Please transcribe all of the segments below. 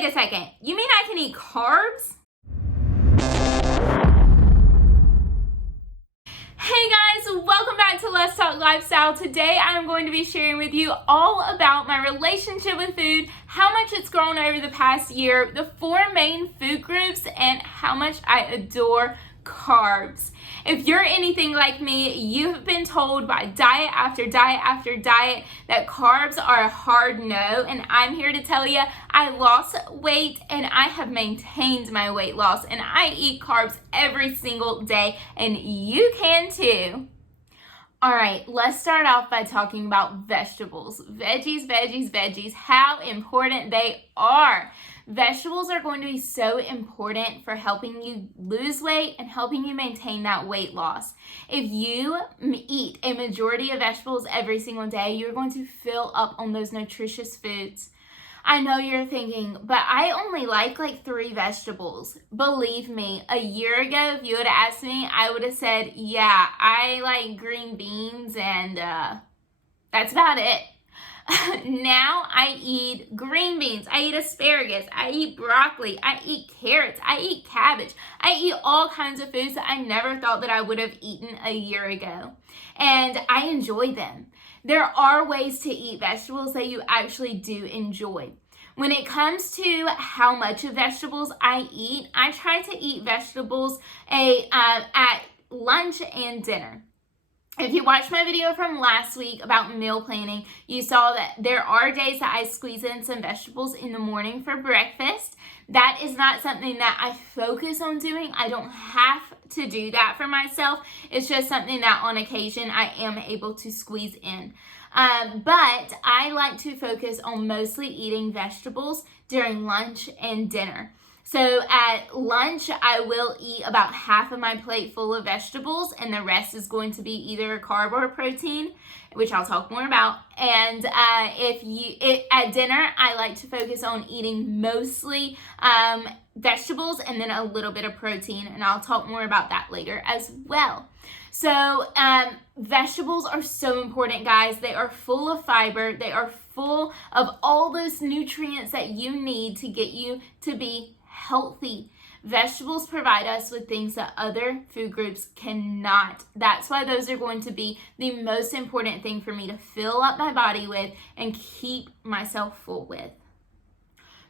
Wait a second, you mean I can eat carbs? Hey guys, welcome back to Let's Talk Lifestyle. Today I'm going to be sharing with you all about my relationship with food, how much it's grown over the past year, the 4 main food groups, and how much I adore carbs. If you're anything like me, you've been told by diet after diet after diet that carbs are a hard no, and I'm here to tell you I lost weight and I have maintained my weight loss, and I eat carbs every single day, and you can too. All right, let's start off by talking about vegetables. Veggies, how important they are. Vegetables are going to be so important for helping you lose weight and helping you maintain that weight loss. If you eat a majority of vegetables every single day, you're going to fill up on those nutritious foods. I know you're thinking, but I only like 3 vegetables. Believe me, a year ago, if you would have asked me, I would have said, yeah, I like green beans and that's about it. Now I eat green beans, I eat asparagus, I eat broccoli, I eat carrots, I eat cabbage. I eat all kinds of foods that I never thought that I would have eaten a year ago. And I enjoy them. There are ways to eat vegetables that you actually do enjoy. When it comes to how much of vegetables I eat, I try to eat vegetables at lunch and dinner. If you watched my video from last week about meal planning, you saw that there are days that I squeeze in some vegetables in the morning for breakfast. That is not something that I focus on doing. I don't have to do that for myself. It's just something that on occasion I am able to squeeze in. But I like to focus on mostly eating vegetables during lunch and dinner. So at lunch, I will eat about half of my plate full of vegetables, and the rest is going to be either a carb or a protein, which I'll talk more about. And at dinner, I like to focus on eating mostly vegetables and then a little bit of protein, and I'll talk more about that later as well. So vegetables are so important, guys. They are full of fiber. They are full of all those nutrients that you need to get you to be healthy. Vegetables provide us with things that other food groups cannot. That's why those are going to be the most important thing for me to fill up my body with and keep myself full with.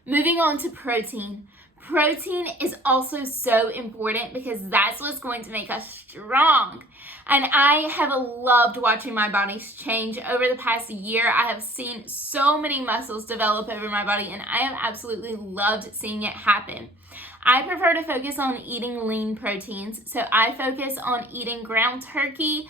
Moving on to protein. Protein is also so important because that's what's going to make us strong. And I have loved watching my body change over the past year. I have seen so many muscles develop over my body, and I have absolutely loved seeing it happen. I prefer to focus on eating lean proteins, so I focus on eating ground turkey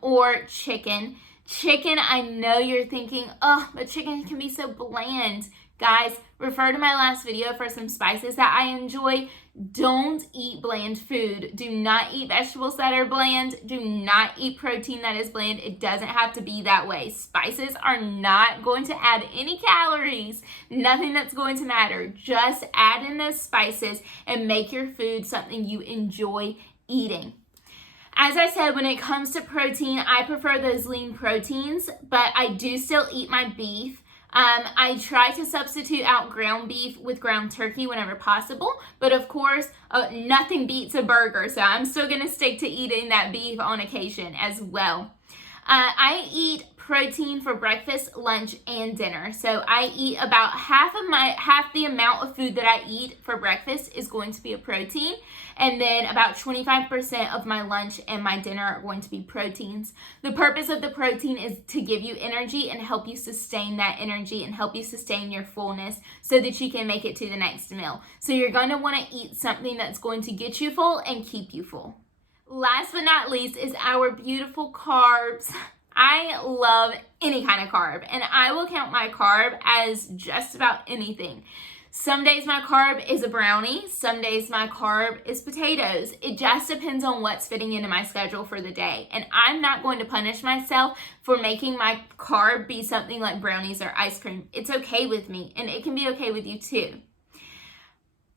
or chicken. Chicken, I know you're thinking, oh, but chicken can be so bland. Guys, refer to my last video for some spices that I enjoy. Don't eat bland food. Do not eat vegetables that are bland. Do not eat protein that is bland. It doesn't have to be that way. Spices are not going to add any calories. Nothing that's going to matter. Just add in those spices and make your food something you enjoy eating. As I said, when it comes to protein, I prefer those lean proteins, but I do still eat my beef. I try to substitute out ground beef with ground turkey whenever possible, but of course, nothing beats a burger, so I'm still going to stick to eating that beef on occasion as well. I eat protein for breakfast, lunch, and dinner. So I eat about half the amount of food that I eat for breakfast is going to be a protein, and then about 25% of my lunch and my dinner are going to be proteins. The purpose of the protein is to give you energy and help you sustain that energy and help you sustain your fullness so that you can make it to the next meal. So you're going to want to eat something that's going to get you full and keep you full. Last but not least is our beautiful carbs. I love any kind of carb, and I will count my carb as just about anything. Some days my carb is a brownie. Some days my carb is potatoes. It just depends on what's fitting into my schedule for the day. And I'm not going to punish myself for making my carb be something like brownies or ice cream. It's okay with me, and it can be okay with you too.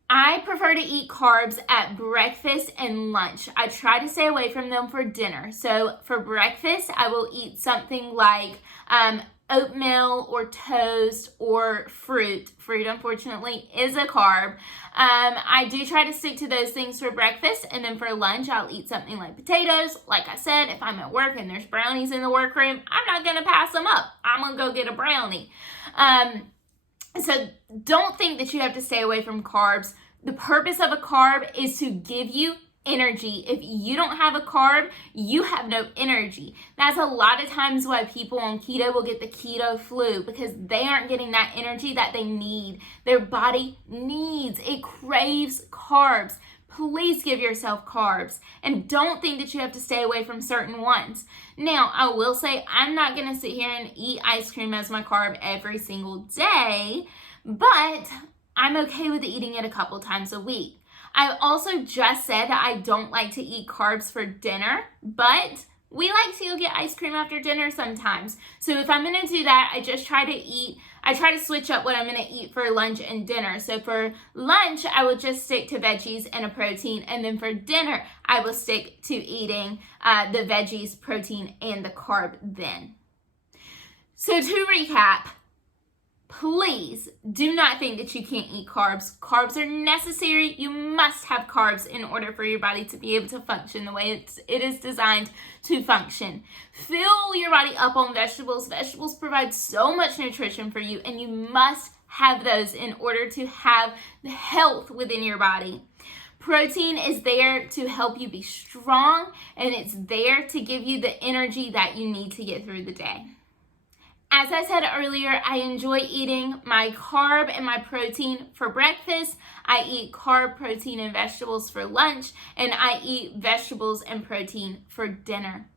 I prefer to eat carbs at breakfast and lunch. I try to stay away from them for dinner. So for breakfast, I will eat something like oatmeal or toast or fruit. Fruit, unfortunately, is a carb. I do try to stick to those things for breakfast, and then for lunch, I'll eat something like potatoes. Like I said, if I'm at work and there's brownies in the workroom, I'm not going to pass them up. I'm going to go get a brownie. So don't think that you have to stay away from carbs. The purpose of a carb is to give you energy. If you don't have a carb, you have no energy. That's a lot of times why people on keto will get the keto flu, because they aren't getting that energy that they need. Their body needs, it craves carbs. Please give yourself carbs, and don't think that you have to stay away from certain ones. Now, I will say I'm not going to sit here and eat ice cream as my carb every single day, but I'm okay with eating it a couple times a week. I also just said that I don't like to eat carbs for dinner, but we like to get ice cream after dinner sometimes. So if I'm going to do that, I try to switch up what I'm going to eat for lunch and dinner. So for lunch, I will just stick to veggies and a protein. And then for dinner, I will stick to eating the veggies, protein, and the carb then. So to recap, please do not think that you can't eat carbs. Carbs are necessary. You must have carbs in order for your body to be able to function the way it is designed to function. Fill your body up on vegetables. Vegetables provide so much nutrition for you, and you must have those in order to have the health within your body. Protein is there to help you be strong, and it's there to give you the energy that you need to get through the day. As I said earlier, I enjoy eating my carb and my protein for breakfast. I eat carb, protein, and vegetables for lunch, and I eat vegetables and protein for dinner.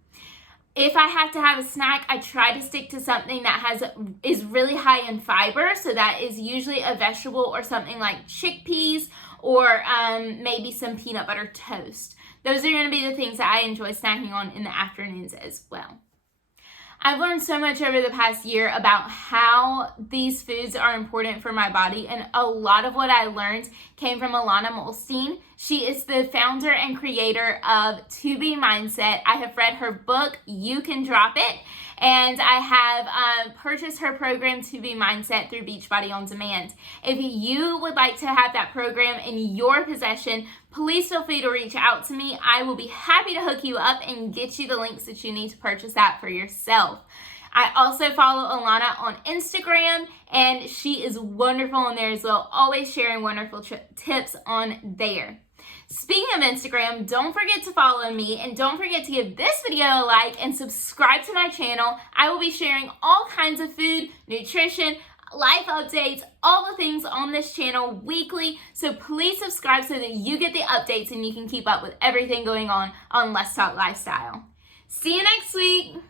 If I have to have a snack, I try to stick to something that is really high in fiber. So that is usually a vegetable or something like chickpeas, or maybe some peanut butter toast. Those are going to be the things that I enjoy snacking on in the afternoons as well. I've learned so much over the past year about how these foods are important for my body, and a lot of what I learned came from Alana Molstein. She is the founder and creator of To Be Mindset. I have read her book, You Can Drop It, and I have purchased her program, To Be Mindset, through Beachbody On Demand. If you would like to have that program in your possession, please feel free to reach out to me. I will be happy to hook you up and get you the links that you need to purchase that for yourself. I also follow Alana on Instagram, and she is wonderful on there as well, always sharing wonderful tips on there. Speaking of Instagram, don't forget to follow me, and don't forget to give this video a like and subscribe to my channel. I will be sharing all kinds of food, nutrition, life updates, all the things on this channel weekly. So please subscribe so that you get the updates and you can keep up with everything going on Let's Talk Lifestyle. See you next week.